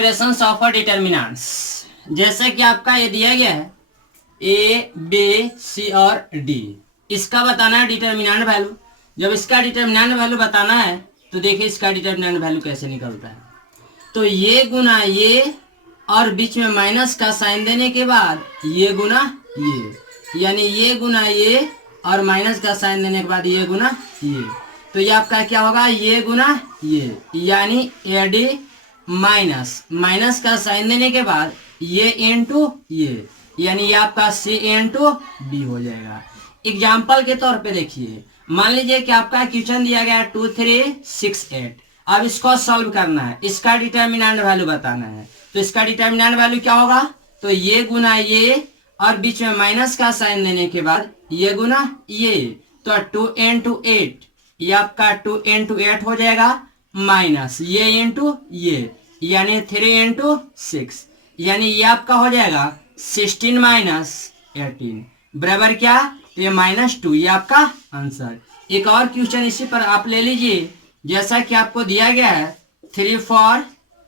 Expressions of a determinants. जैसे कि आपका ये दिया गया है ए बी सी और डी, इसका बताना है डिटर्मिनेंट वैल्यू। जब इसका डिटर्मिनेंट वैल्यू बताना है तो देखिए इसका डिटर्मिनेंट वैल्यू कैसे निकलता है। तो ये गुना ये और बीच में माइनस का साइन देने के बाद ये गुना ये, यानी ये गुना ये और माइनस का साइन देने के बाद ये गुना ये। तो ये आपका क्या होगा, ये गुना ये, यानी ए डी माइनस माइनस का साइन देने के बाद ये इंटू ये, यानी ये आपका सी इंटू डी हो जाएगा। एग्जाम्पल के तौर पे देखिए, मान लीजिए कि आपका क्वेश्चन दिया गया 2368। अब इसको सॉल्व करना है, इसका डिटर्मिनेंट वैल्यू बताना है। तो इसका डिटर्मिनेंट वैल्यू क्या होगा, तो ये गुना ये और बीच में माइनस का साइन देने के बाद ये गुना ये, तो 2 इंटू 8, ये आपका 2 इंटू 8 हो जाएगा, माइनस ये इंटू ये, यानी 3 इंटू 6, यानी ये आपका हो जाएगा 16 माइनस 18 बराबर क्या, तो ये -2, ये आपका आंसर। एक और क्वेश्चन इसी पर आप ले लीजिए, जैसा कि आपको दिया गया है 3 4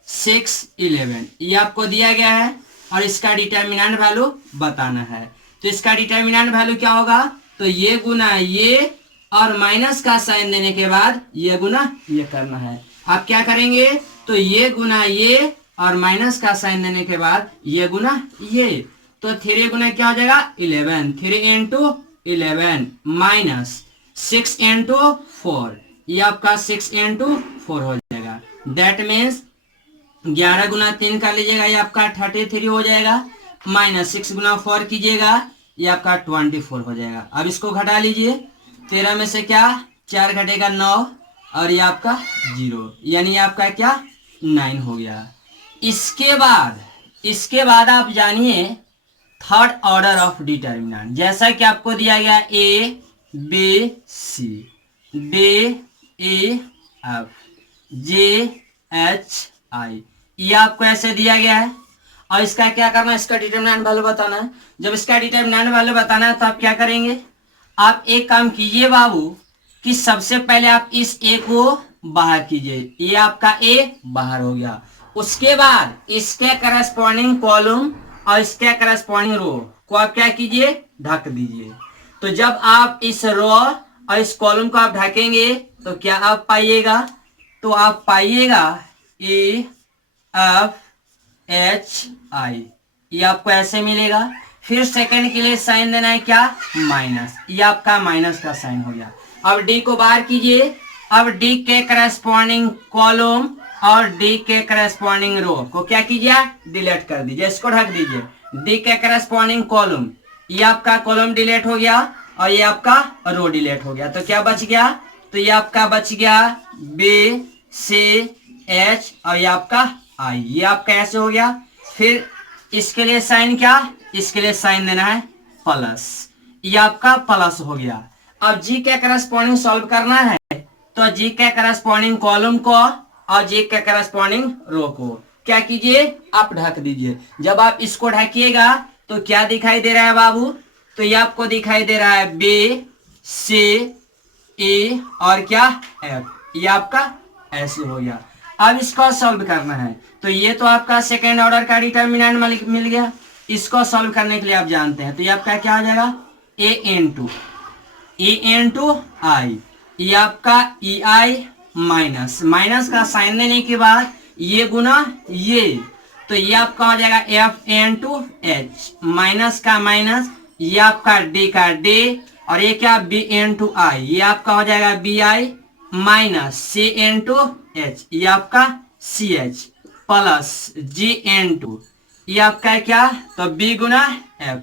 6 11, ये आपको दिया गया है और इसका डिटर्मिनेंट वैल्यू बताना है। तो इसका डिटर्मिनेंट वैल्यू क्या होगा, तो ये गुना ये और माइनस का साइन देने के बाद ये गुना ये करना है। आप क्या करेंगे, तो ये गुना ये और माइनस का साइन देने के बाद ये गुना ये, तो 3 गुना क्या हो जाएगा 11, 3 इंटू 11 माइनस 6 इंटू 4, ये आपका 6 इंटू 4 हो जाएगा। दैट मीन्स 11 गुना 3 कर लीजिएगा, ये आपका 33 हो जाएगा, माइनस 6 गुना 4 कीजिएगा, ये आपका 24 हो जाएगा। अब इसको घटा लीजिए, 13 में से क्या 4 घटेगा 9 और ये आपका 0, यानी ये आपका क्या 9 हो गया। इसके बाद आप जानिए थर्ड ऑर्डर ऑफ डिटर्मिनेंट। जैसा कि आपको दिया गया A B C D E F J H I, ये आपको ऐसे दिया गया है और इसका क्या करना है, इसका डिटर्मिनेंट वैल्यू बताना है। जब इसका डिटर्मिनेंट वैल्यू बताना है तो आप क्या करेंगे, आप एक काम कीजिए बाबू कि सबसे पहले आप इस ए को बाहर कीजिए, ये आपका ए बाहर हो गया। उसके बाद इसके करस्पॉन्डिंग कॉलम और इसके करस्पॉन्डिंग रो को आप क्या कीजिए, ढक दीजिए। तो जब आप इस रो और इस कॉलम को आप ढकेंगे तो क्या आप पाइएगा, तो आप पाइएगा ए एफ एच आई, ये आपको ऐसे मिलेगा। फिर सेकंड के लिए साइन देना है क्या, माइनस, ये आपका माइनस का साइन हो गया। अब डी को बाहर कीजिए, अब डी के करस्पॉन्डिंग कॉलम और डी के करस्पॉन्डिंग रो को क्या कीजिए, डिलीट कर दीजिए, इसको ढक दीजिए। डी के करस्पॉन्डिंग कॉलम, ये आपका कॉलम डिलीट हो गया और ये आपका रो डिलीट हो गया। तो क्या बच गया, तो ये आपका बच गया बी सी एच और ये आपका आई, ये आपका ऐसे हो गया। फिर इसके लिए साइन क्या, इसके लिए साइन देना है प्लस, ये आपका प्लस हो गया। अब जी के करस्पॉन्डिंग सॉल्व करना है, तो जी के करस्पॉन्डिंग कॉलम को और जी के करस्पॉन्डिंग रो को क्या कीजिए, आप ढक दीजिए। जब आप इसको ढकिएगा तो क्या दिखाई दे रहा है बाबू, तो ये आपको दिखाई दे रहा है बी सी ए और क्या एफ, ये आपका ऐसे हो गया। अब इसको सॉल्व करना है, तो ये तो आपका सेकेंड ऑर्डर का डिटर्मिनेंट मिल गया। इसको सॉल्व करने के लिए आप जानते हैं, तो ये आपका क्या हो जाएगा ए इंटू आई, ये आपका ई आई माइनस माइनस का साइन देने के बाद ये गुना ये, तो ये आपका हो जाएगा एफ इंटू एच, माइनस का माइनस, ये आपका डी का डी और ये क्या बी इंटू आई, ये आपका हो जाएगा B I minus C into H, ये आपका C H plus G into, ये आपका क्या, तो बी गुना एफ,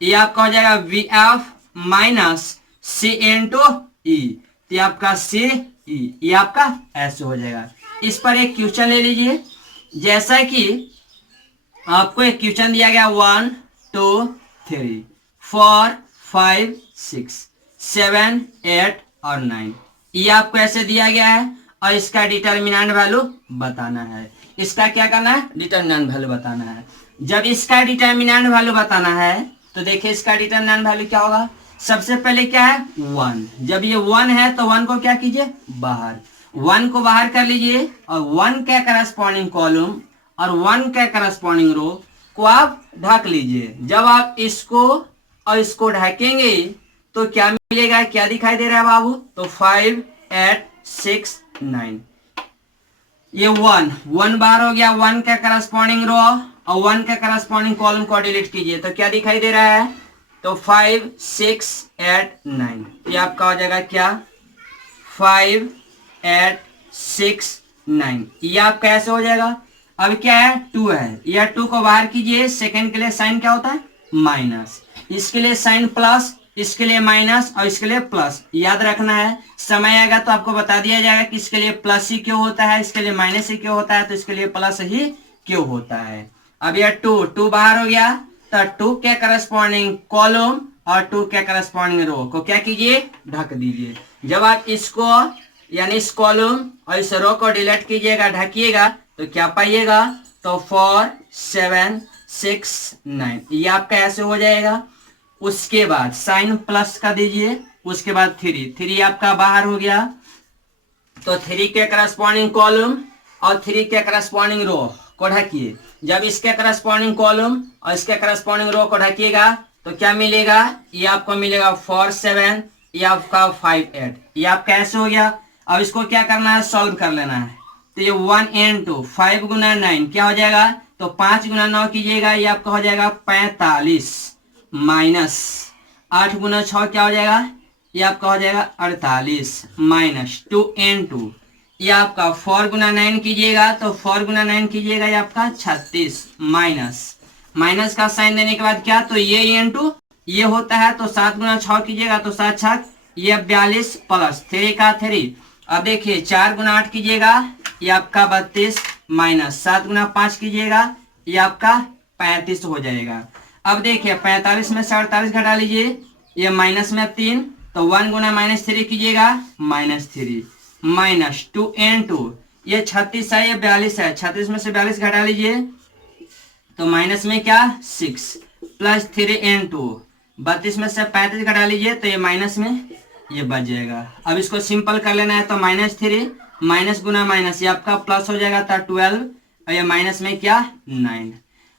ये आपका हो जाएगा V F minus C into ई, ये आपका सी ई, ये आपका ऐसे हो जाएगा। इस पर एक क्वेश्चन ले लीजिए, जैसा कि आपको एक क्वेश्चन दिया गया 1 2 3 4 5 6 7 8 और 9, ये आपको ऐसे दिया गया है और इसका डिटर्मिनेंट वैल्यू बताना है। इसका क्या करना है, डिटर्मिनेंट वैल्यू बताना है। जब इसका डिटर्मिनेंट वैल्यू बताना है तो देखिए इसका डिटर्मिनेंट वैल्यू क्या होगा, सबसे पहले क्या है 1, जब ये 1 है तो 1 को क्या कीजिए बाहर, 1 को बाहर कर लीजिए और 1 के करस्पॉन्डिंग कॉलम और 1 का करस्पॉन्डिंग रो को आप ढक लीजिए। जब आप इसको और इसको ढकेंगे तो क्या मिलेगा, क्या दिखाई दे रहा है बाबू, तो 5 8 6 9, ये 1 बार हो गया 1 का करस्पॉन्डिंग रो और 1 का करस्पॉन्डिंग कॉलम को डिलीट कीजिए तो क्या दिखाई दे रहा है, तो 5 6 8 9, ये आपका हो जाएगा क्या 5 8 6 9, ये आपका ऐसे हो जाएगा। अब क्या है 2 है, यह 2 को बाहर कीजिए, सेकंड के लिए साइन क्या होता है माइनस, इसके लिए साइन प्लस, इसके लिए माइनस और इसके लिए प्लस। याद रखना है, समय आएगा तो आपको बता दिया जाएगा कि इसके लिए प्लस ही क्यों होता है, इसके लिए माइनस ही क्यों होता है, तो इसके लिए प्लस ही क्यों होता है। अब यह 2 बाहर हो गया तो 2 के करस्पॉन्डिंग कॉलम और 2 के करस्पॉन्डिंग रो को क्या कीजिए, ढक दीजिए। जब आप इसको यानी इस कॉलम और इस रो को डिलीट कीजिएगा, ढकिएगा, तो क्या पाइएगा, तो 4 7 6 9, ये आपका ऐसे हो जाएगा। उसके बाद साइन प्लस का दीजिए, उसके बाद 3 आपका बाहर हो गया, तो 3 के करस्पॉन्डिंग कॉलम और 3 के करस्पॉन्डिंग रो को ढकिए। जब इसके करस्पॉन्डिंग कॉलम और इसके करस्पॉन्डिंग रो को ढकिएगा तो क्या मिलेगा, ये आपको मिलेगा 4 7, ये आपका 5 8, ये आपका ऐसे हो गया। अब इसको क्या करना है, सॉल्व कर लेना है। तो ये 1 and 2 5 गुना 9 क्या हो जाएगा, तो 5 गुना 9 कीजिएगा, ये आपका हो जाएगा 45 माइनस 8 गुना 6 क्या हो जाएगा, ये आपका हो जाएगा 48 माइनस 2 and 2, ये आपका 4 गुना 9 कीजिएगा, तो 4 गुना 9 कीजिएगा, ये आपका 36 माइनस का साइन देने के बाद क्या, तो ये इंटू ये होता है, तो 7 गुना 6 कीजिएगा, तो 7 6 ये 42 प्लस 3 का 3। अब देखिए 4 गुना 8 कीजिएगा, ये आपका 32 माइनस 7 गुना 5 कीजिएगा, ये आपका 35 हो जाएगा। अब देखिए 45 में से 48 घटा लीजिए, ये माइनस में 3, तो 1 गुना -3 कीजिएगा, -3 माइनस 2 and 2, ये 36 है, ये 42 है, 36 में से 42 घटा लीजिए, तो माइनस में क्या 6 प्लस 3 and 2, 32 में से 35 घटा लीजिए, तो ये माइनस में ये बच जाएगा। अब इसको सिंपल कर लेना है, तो -3 माइनस गुना माइनस, ये आपका प्लस हो जाएगा, तो 12 और ये माइनस में क्या 9।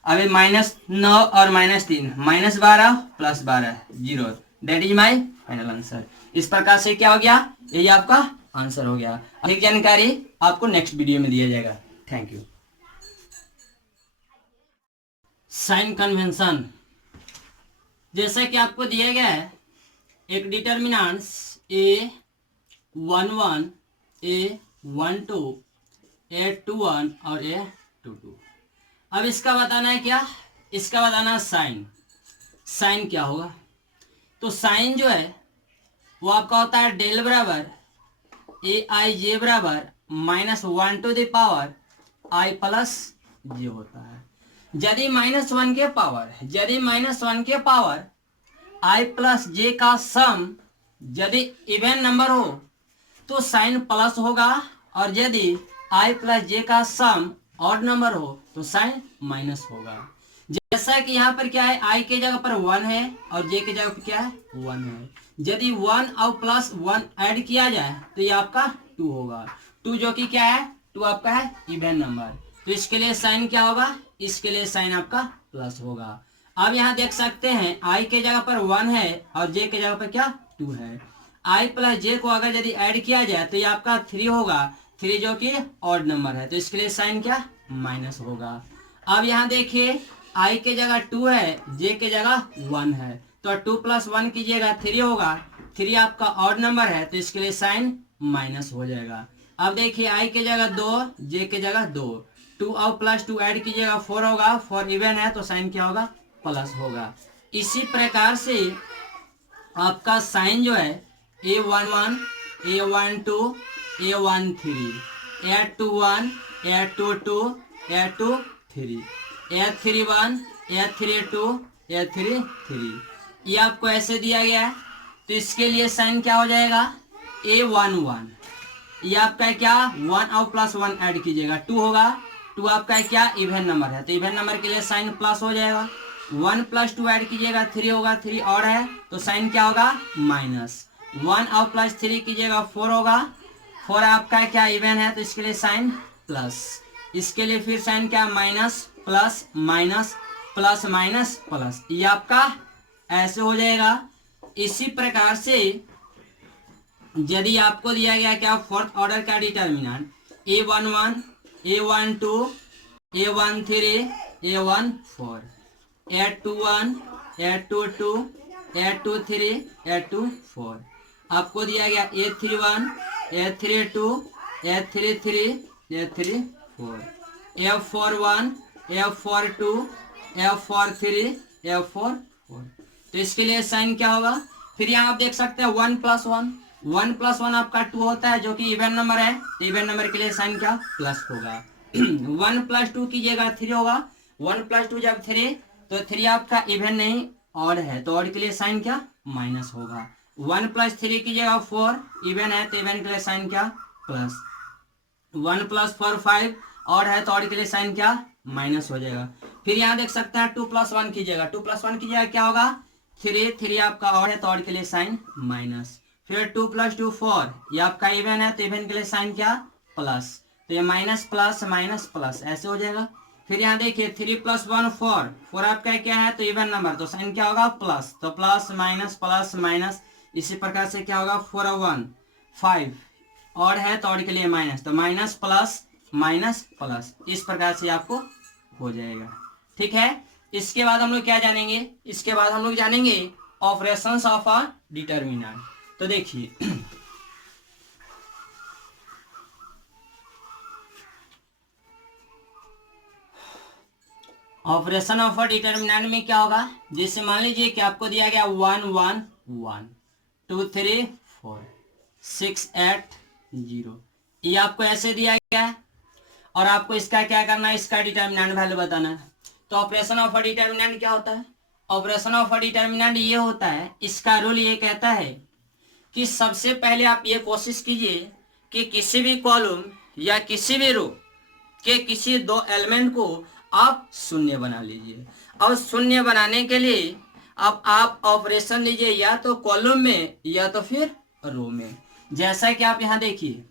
अब ये -9 और -3 -12 plus 12 0, that is my final answer. इस प्रकार से क्या हो गया, ये आपका आंसर हो गया। अधिक जानकारी आपको नेक्स्ट वीडियो में दिया जाएगा। Thank you. साइन कन्वेंशन, जैसा कि आपको दिया गया है एक डिटर्मिनेंट्स A11 A12 A21 और A22। अब इसका बताना है क्या, इसका बताना है साइन। साइन क्या होगा, तो साइन जो है वो आपका होता है डेल बराबर AIJ बराबर -1 to the power I plus J होता है। यदि -1 के पावर I प्लस जे का सम यदि इवन नंबर हो तो साइन प्लस होगा, और यदि I प्लस जे का सम ऑड नंबर हो तो साइन माइनस होगा। जैसा कि यहाँ पर क्या है, I के जगह पर 1 है और J के जगह पर क्या है 1 है। यदि 1 और प्लस 1 ऐड किया जाए तो ये आपका 2 होगा। 2 जो कि क्या है, 2 आपका है इवन नंबर, तो इसके लिए साइन क्या होगा, इसके लिए साइन आपका प्लस होगा। अब यहाँ देख सकते हैं I के जगह पर 1 है और J के जगह पर क्या 2 है। I प्लस J को अगर यदि ऐड किया जाए तो ये आपका 3 होगा, 3 जो कि ऑड नंबर है, तो इसके लिए साइन क्या माइनस होगा। अब यहाँ देखिए I के जगह 2 है, J के जगह 1 है, तो 2 प्लस 1 कीजिएगा 3 होगा, 3 आपका ऑड नंबर है, तो इसके लिए साइन माइनस हो जाएगा। अब देखिए I के जगह 2, J के जगह 2, 2 और प्लस 2 ऐड कीजिएगा 4 होगा, 4 इवन है तो साइन क्या होगा प्लस होगा। इसी प्रकार से आपका साइन जो है A11 A12 A13 A21 A22 A23 A31 A32 A33, ये आपको ऐसे दिया गया है, तो इसके लिए साइन क्या हो जाएगा A11, ये आपका क्या 1 और प्लस 1 ऐड कीजिएगा 2 होगा, 2 आपका क्या इवन नंबर है, तो इवन नंबर के लिए साइन प्लस हो जाएगा। 1 प्लस 2 ऐड कीजिएगा 3 होगा, 3 और है तो साइन क्या होगा माइनस। 1 और प्लस 3 कीजिएगा 4 होगा, 4 आपका क्या इवन है तो इसके लिए साइन प्लस। इसके लिए फिर साइन क्या, minus plus minus plus minus plus, ये आपका ऐसे हो जाएगा। इसी प्रकार से यदि आपको दिया गया क्या, फोर्थ ऑर्डर का determinant A11 A12 A13 A14 A21 A22 A23 A24, आपको दिया गया A31 A32 A33 A34 F41 F42 F43 F44, तो इसके लिए साइन क्या होगा, फिर यहाँ आप देख सकते हैं 1 + 1, 1 + 1 आपका 2 होता है जो कि इवन नंबर है, तो इवन नंबर के लिए साइन क्या, प्लस होगा। 1 + 2 कीजिएगा 3 होगा, 1 + 2 जब 3, तो 3 आपका इवन नहीं ऑड है, तो ऑड के लिए साइन क्या, माइनस होगा। 1 + 3 कीजिएगा 4, इवन है तो इवन के लिए साइन क्या, प्लस। 1 + 4 5, ऑड है तो ऑड के लिए साइन क्या, माइनस हो जाएगा। फिर यहाँ देख सकते हैं 2 + 1 कीजिएगा, 2 + 1 कीजिएगा क्या होगा, 3 आपका ऑड है तो ऑड के लिए साइन माइनस। फिर 2 + 2 4, ये आपका इवन है तो इवन के लिए साइन क्या, प्लस, तो ये माइनस प्लस माइनस प्लस ऐसे हो जाएगा। फिर यहाँ देखिए 3 + 1 4, 4 आपका क्या है तो इवन नंबर, तो साइन क्या होगा, प्लस, तो प्लस माइनस। इसी प्रकार से क्या होगा 4 और 1 5, ऑड है तो ऑड के लिए माइनस, तो माइनस प्लस, इस प्रकार से आपको हो जाएगा। ठीक है, इसके बाद हम लोग क्या जानेंगे, इसके बाद हम लोग जानेंगे ऑपरेशंस ऑफ अ डिटर्मिनेंट। तो देखिए ऑपरेशन ऑफ अ डिटर्मिनेंट में क्या होगा, जैसे मान लीजिए कि आपको दिया गया 1 1 1 2 3 4 6 8 0, ये आपको ऐसे दिया गया है और आपको इसका क्या करना है, इसका डिटर्मिनेंट वैल्यू बताना है। तो ऑपरेशन ऑफ अ डिटर्मिनेंट क्या होता है, ऑपरेशन ऑफ अ डिटर्मिनेंट ये होता है, इसका रूल ये कहता है कि सबसे पहले आप ये कोशिश कीजिए कि किसी भी कॉलम या किसी भी रो के किसी दो एलिमेंट को आप शून्य बना लीजिए, और शून्य बनाने के लिए अब आप ऑपरेशन लीजिए या तो कॉलम में या तो फिर रो में। जैसा कि आप यहाँ देखिए,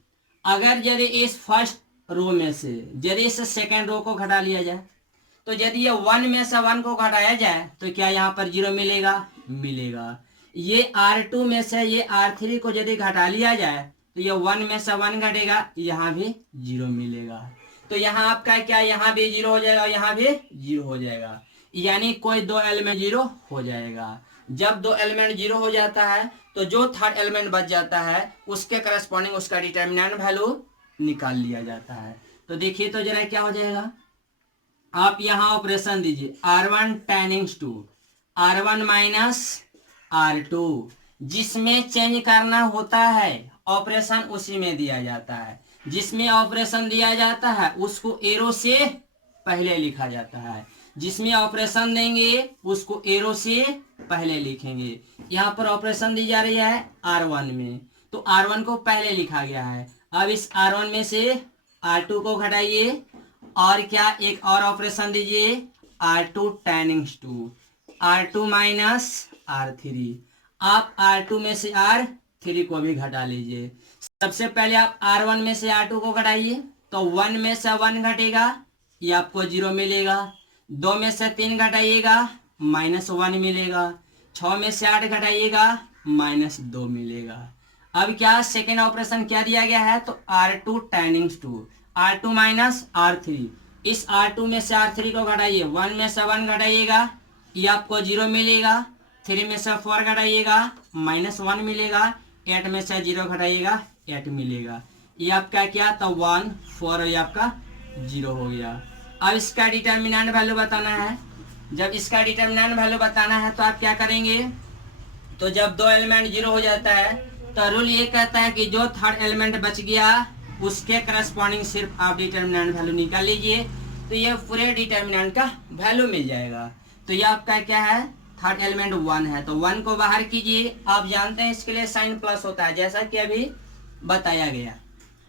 अगर यदि इस फर्स्ट रो में से यदि इस सेकेंड रो को घटा लिया जाए, तो यदि ये 1 में से 1 को घटाया जाए तो क्या यहाँ पर 0 मिलेगा। ये R2 में से ये R3 को यदि घटा लिया जाए तो ये 1 में से 1 घटेगा, यहाँ भी 0 मिलेगा। तो यहाँ आपका क्या, यहाँ भी 0 हो जाएगा और यहाँ भी 0 हो जाएगा, यानी कोई दो एलिमेंट 0 हो जाएगा। जब दो एलिमेंट 0 हो जाता है तो जो थर्ड एलिमेंट बच जाता है उसके करस्पॉन्डिंग उसका डिटर्मिनेंट वैल्यू निकाल लिया जाता है। तो देखिए तो जरा क्या हो जाएगा, आप यहाँ ऑपरेशन दीजिए R1 टाइम्स 2 R1 - R2, जिसमें चेंज करना होता है ऑपरेशन उसी में दिया जाता है, जिसमें ऑपरेशन दिया जाता है उसको एरो से पहले लिखा जाता है, जिसमें ऑपरेशन देंगे उसको एरो से पहले लिखेंगे। यहाँ पर ऑपरेशन दी जा रही है R1 में, तो R1 को पहले लिखा गया है। अब इस R1 में से R2 को घटाइए और क्या एक और ऑपरेशन दीजिए R2 टाइम्स 2 R2 - R3, आप R2 में से R3 को भी घटा लीजिए। सबसे पहले आप R1 में से R2 को घटाइए, तो 1 में से 1 घटेगा, ये आपको 0 मिलेगा। 2 में से 3 घटाइएगा -1 मिलेगा। 6 में से 8 घटाइएगा -2 मिलेगा। अब क्या सेकेंड ऑपरेशन क्या दिया गया है, तो R2 टाइम्स 2 R2 - R3, इस R2 में से R3 को घटाइए, 1 में से 1 घटाइएगा, ये आपको 0 मिलेगा। 3 में से 4 घटाइएगा -1 मिलेगा। 8 में से 0 घटाइएगा 8 मिलेगा। ये आपका क्या, तो 1 4 और ये आपका 0 हो गया। अब इसका डिटर्मिनेंट वैल्यू बताना है। जब इसका डिटर्मिनेंट वैल्यू बताना है तो आप क्या करेंगे, तो जब दो एलिमेंट 0 हो जाता है तो रूल ये कहता है कि जो थर्ड एलिमेंट बच गया उसके करस्पॉन्डिंग सिर्फ आप डिटर्मिनेंट वैल्यू निकाल लीजिए, तो ये पूरे डिटर्मिनेंट का वैल्यू मिल जाएगा। तो ये आपका क्या है, थर्ड एलिमेंट 1 है, तो 1 को बाहर कीजिए। आप जानते हैं इसके लिए साइन प्लस होता है, जैसा कि अभी बताया गया।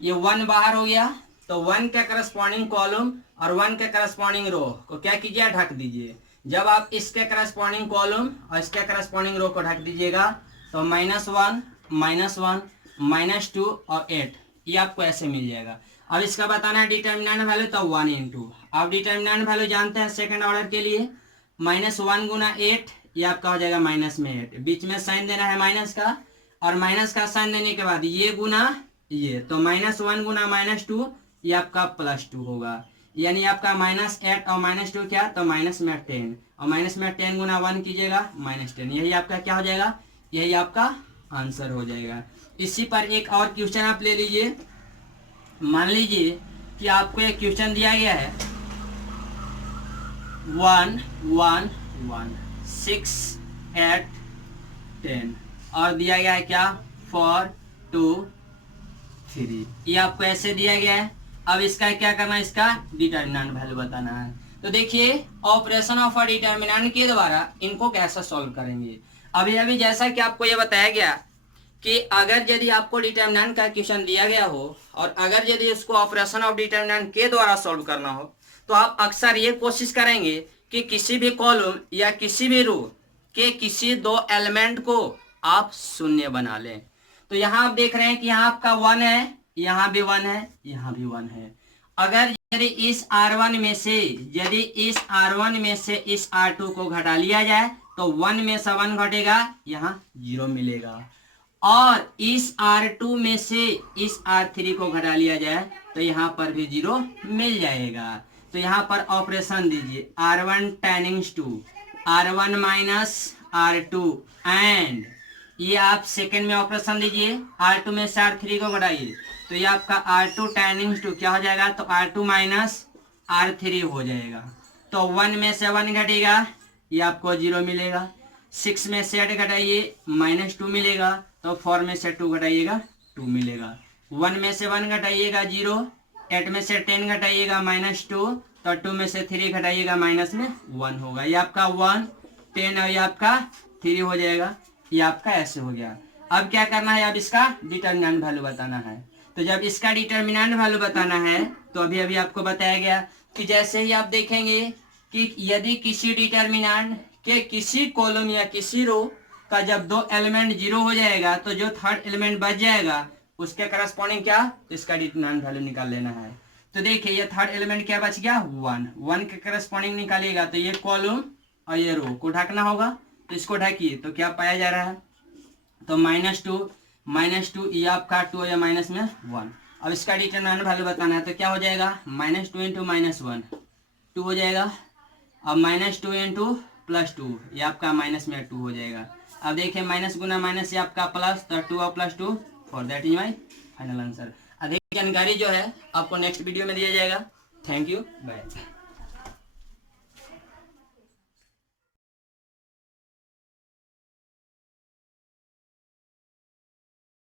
ये 1 बाहर हो गया, तो 1 के करस्पॉन्डिंग कॉलम और 1 के करस्पॉन्डिंग रो को क्या कीजिए, ढक दीजिए। जब आप इसके करस्पॉन्डिंग कॉलम और इसके करस्पॉन्डिंग रो को ढक दीजिएगा तो -1 -1 -2 और 8, ये आपको ऐसे मिल जाएगा। अब इसका बताना है डिटर्मिनेंट वैल्यू, तो 1 इंटू, अब डिटर्मिनेंट वैल्यू जानते हैं सेकंड ऑर्डर के लिए, -1 गुना 8, ये आपका हो जाएगा माइनस में 8, बीच में साइन देना है माइनस का, और माइनस का साइन देने के बाद ये गुना ये, तो -1 गुना -2 ये आपका +2 होगा, यानी आपका -8 और -2 क्या, तो माइनस में 10, और माइनस में 10 गुना 1 कीजिएगा -10, यही आपका क्या हो जाएगा, यही आपका आंसर हो जाएगा। इसी पर एक और क्वेश्चन आप ले लीजिए। मान लीजिए कि आपको एक क्वेश्चन दिया गया है 1 1 1 6 8 10 और दिया गया है क्या 4 2 3, ये आपको ऐसे दिया गया है। अब इसका क्या करना है, इसका डिटर्मिनेंट वैल्यू बताना है। तो देखिए ऑपरेशन ऑफ अ डिटर्मिनेंट के द्वारा इनको कैसे सॉल्व करेंगे। अभी अभी जैसा कि आपको ये बताया गया कि अगर यदि आपको डिटर्मिनेंट का क्वेश्चन दिया गया हो और अगर यदि उसको ऑपरेशन ऑफ डिटर्मिनेंट के द्वारा सॉल्व करना हो, तो आप अक्सर ये कोशिश करेंगे कि किसी भी कॉलम या किसी भी रो के किसी दो एलिमेंट को आप शून्य बना लें। तो यहाँ आप देख रहे हैं कि यहाँ आपका 1 है, यहाँ भी 1 है, यहाँ भी 1 है। अगर यदि इस R1 में से इस R2 को घटा लिया जाए तो 1 में से 1 घटेगा, यहाँ 0 मिलेगा, और इस R2 में से इस R3 को घटा लिया जाए तो यहाँ पर भी 0 मिल जाएगा। तो यहाँ पर ऑपरेशन दीजिए R1 times 2 R1 minus R2 and ये आप सेकंड में ऑपरेशन दीजिए R2 में से R3 को घटाइए तो ये आपका R2 टाइम्स 2 क्या हो जाएगा, तो R2 माइनस R3 हो जाएगा। तो 1 में से 1 घटेगा, ये आपको 0 मिलेगा। 6 में से 8 घटाइए -2 मिलेगा, तो 4 में से 2 घटाइएगा 2 मिलेगा। 1 में से 1 घटाइएगा 0, 8 में से 10 घटाइएगा -2, तो 2 में से 3 घटाइएगा -1 होगा। ये आपका 1 10 और ये आपका 3 हो जाएगा। ये आपका ऐसे हो गया। अब क्या करना है, अब इसका डिटर्मिनेंट वैल्यू बताना है। तो जब इसका डिटर्मिनेंट वैल्यू बताना है तो अभी अभी आपको बताया गया कि जैसे ही आप देखेंगे कि यदि किसी डिटर्मिनेंट के किसी कॉलम या किसी रो का जब दो एलिमेंट 0 हो जाएगा तो जो थर्ड एलिमेंट बच जाएगा उसके करस्पॉन्डिंग क्या, तो इसका डिटर्मिनेंट वैल्यू निकाल लेना है। तो देखिए ये थर्ड एलिमेंट क्या बच गया 1 के करस्पॉन्डिंग निकालिएगा तो ये कॉलम और ये रो को ढकना होगा, तो इसको ढकिए तो क्या पाया जा रहा है, तो -2 ये आपका 2 या माइनस में 1। अब इसका डिटर्मिनेंट वैल्यू बताना है तो क्या हो जाएगा, -2 इंटू -1 2 हो जाएगा। अब -2 इंटू +2 ये आपका -2 हो जाएगा। अब देखिए माइनस गुना माइनस ये आपका प्लस, तो 2 और +2 4, that is my final answer. अधिक जानकारी जो है आपको नेक्स्ट वीडियो में दिया जाएगा। Thank you, bye.